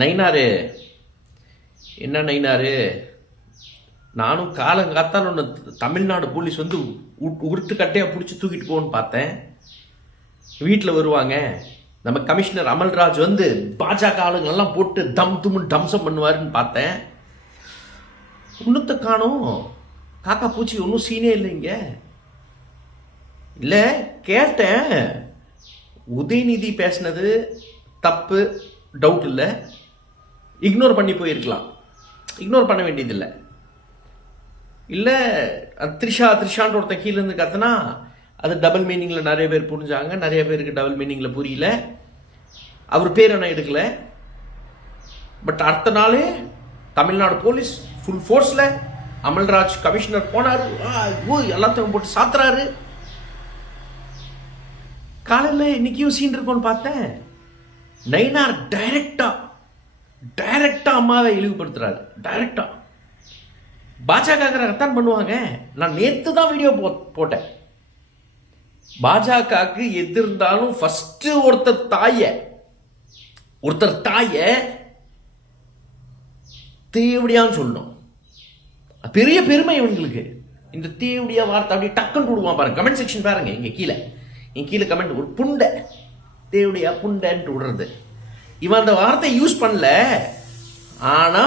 நைனாரு, என்ன நைனாரு, நானும் காலங்காத்தால் ஒன்று தமிழ்நாடு போலீஸ் வந்து உருட்டுக்கட்டையாக பிடிச்சி தூக்கிட்டு போன்னு பார்த்தேன். வீட்டில் வருவாங்க, நம்ம கமிஷனர் அமல்ராஜ் வந்து பாஜக ஆளுங்கெல்லாம் போட்டு தம் தும்னு டம்சம் பண்ணுவாருன்னு பார்த்தேன். ஒன்றுத்த காணும், காக்கா பூச்சி ஒன்றும் சீனே இல்லைங்க. இல்லை கேட்டேன், உதயநிதி பேசினது தப்பு, டவுட் இல்லை, இக்னோர் பண்ணி போயிருக்கலாம், இக்னோர் பண்ண வேண்டியதில்லை. இல்லை த்ரிஷான்ற ஒருத்தன் கீழேருந்து கத்துனா அது டபுள் மீனிங்கில் நிறைய பேர் புரிஞ்சாங்க, நிறைய பேருக்கு டபுள் மீனிங்கில் புரியல. அவர் பேர் என்ன எடுக்கல. பட் அடுத்த நாளே தமிழ்நாடு போலீஸ் ஃபுல் ஃபோர்ஸில் அமல்ராஜ் கமிஷனர் போனார், எல்லாத்தையும் போட்டு சாத்துறாரு. காலையில் இன்னைக்கும் சீன் இருக்கும்னு பார்த்தேன். நைனார் டைரக்டா அம்மாவை இழிவுபடுத்துறாரு. டைரக்டா பாஜகத்தான் பண்ணுவாங்க. நான் நேற்று தான் வீடியோ போட்டேன். பாஜகவுக்கு எது இருந்தாலும் ஃபர்ஸ்ட் ஒருத்தர் தாய தீவடியான்னு சொல்லணும். பெரிய பெருமை இவங்களுக்கு. இந்த தீவடியா வார்த்தை அப்படி டக்குன்னு விடுவான் பாருங்க. கமெண்ட் செக்ஷன் பாருங்க, இங்க கீழே கமெண்ட், ஒரு புண்டை தேவடியா புண்டைன்ட்டு விடுறது. இவன் அந்த வார்த்தை யூஸ் பண்ணல, ஆனா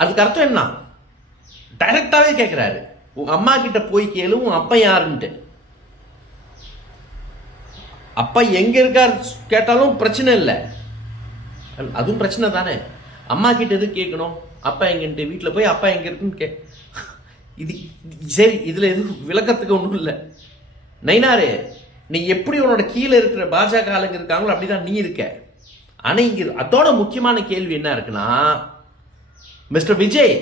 அதுக்கு அர்த்தம் என்ன? டைரக்டாவே கேட்கிறாரு, உங்க அம்மா கிட்ட போய் கேளு உன் அப்பா யாருன்ட்டு. அப்பா எங்க இருக்கார் கேட்டாலும் பிரச்சனை இல்லை, அதுவும் பிரச்சனை தானே. அம்மா கிட்ட எது கேட்கணும், அப்பா எங்கன்ட்டு வீட்டில் போய் அப்பா எங்க இருக்குன்னு இது சரி, இதுல எது விளக்கத்துக்கு ஒன்றும் இல்லை. நைனாரு, நீ எப்படி உன்னோட கீழே இருக்கிற பாஜக ஆளுங்க இருக்காங்களோ அப்படிதான் நீ இருக்க. ஆனா இங்க அதோட முக்கியமான கேள்வி என்ன இருக்குன்னா, மிஸ்டர் விஜய்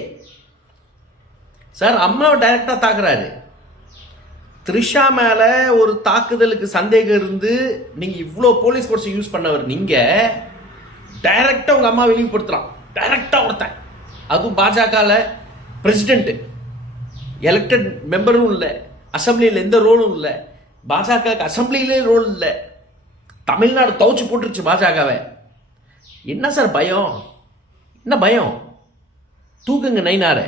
சார் அம்மாவை டைரக்டா தாக்குறாரு. த்ரிஷா மேல ஒரு தாக்குதலுக்கு சந்தேகம் இருந்து நீங்க இவ்வளோ போலீஸ் ஃபோர்ஸ் யூஸ் பண்ணவர், நீங்க டைரக்டா உங்க அம்மா வெளிப்படுத்தலாம். டைரக்டா ஒருத்தன், அதுவும் பாஜக பிரசிடென்ட், எலெக்டட் மெம்பரும் இல்லை, அசம்பிளியில் எந்த ரோலும் இல்லை, பாஜக அசம்பிளியிலே ரோல் இல்லை, தமிழ்நாடு துவச்சு போட்டுருச்சு பாஜகவை. என்ன சார் பயம்? என்ன பயம்? தூக்குங்க நைனாரை.